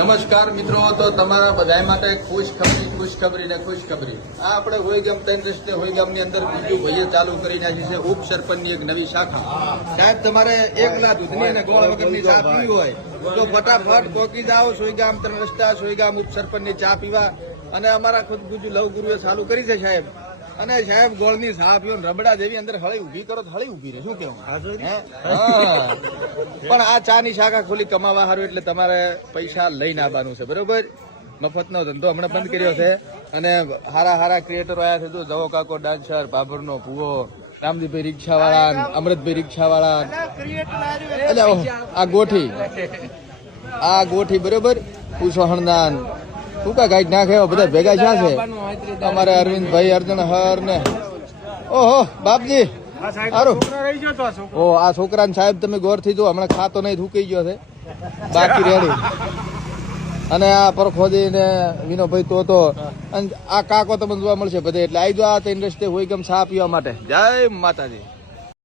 નમસ્કાર મિત્રો, તો તમારા બધા માટે ખુશખબરી. આ આપણે હોયગામ 3 રસ્તે હોયગામની અંદર બીજું ભાઈએ ચાલુ કરી નાખી છે ઉપસરપંચની એક નવી શાખા. સાહેબ, તમારે એકલા દૂધની અને ગોળ વગરની ચા પીવી હોય તો ફટાફટ પોકી જાઓ સોયગામ 3 રસ્તા સોયગામ ઉપસરપંચની ચા પીવા. અને અમારા ખુદ ગુજુ લવ ગુરુએ ચાલુ કરી છે સાહેબ. અને સાહેબ, ગોળની ચા પીવો રબડા જેવી અંદર હળી ઉભી કરો તો હળી ઉભી રહે. શું કેવું? પણ આ ચા ની શાખા ખોલી કમાવા સારું એટલે તમારે પૈસા લઈને આવવાનું છે, બરોબર? મફતનો ધંધો હમણાં બંધ કર્યો છે અને હારા ક્રિએટરો આવ્યા છે. તો જવો કાકો ડાન્સર, બાબરનો ભૂવો, રામદીભાઈ રિક્ષા વાળા, અમૃતભાઈ રિક્ષા વાળા, એટલે આ ગોઠી બરોબર, કુશોહણદાન ટૂંકા ગાઈડ નાખે બધા ભેગા થયા છે. અમારે અરવિંદભાઈ અર્જણ હર ને ઓહો બાપજી સારું. ઓ આ છોકરાને સાહેબ તમે ગોર થી જો હમણાં ખાતો નહીં થૂકી ગયો છે બાકી રેડી. અને આ પરખોદી ને વિનોભાઈ તો અને આ કાકો તમને જોવા મળશે બધે. એટલે આવી જો આ 3 રસ્તે હોયગામ ચા પીવા માટે. જય માતાજી.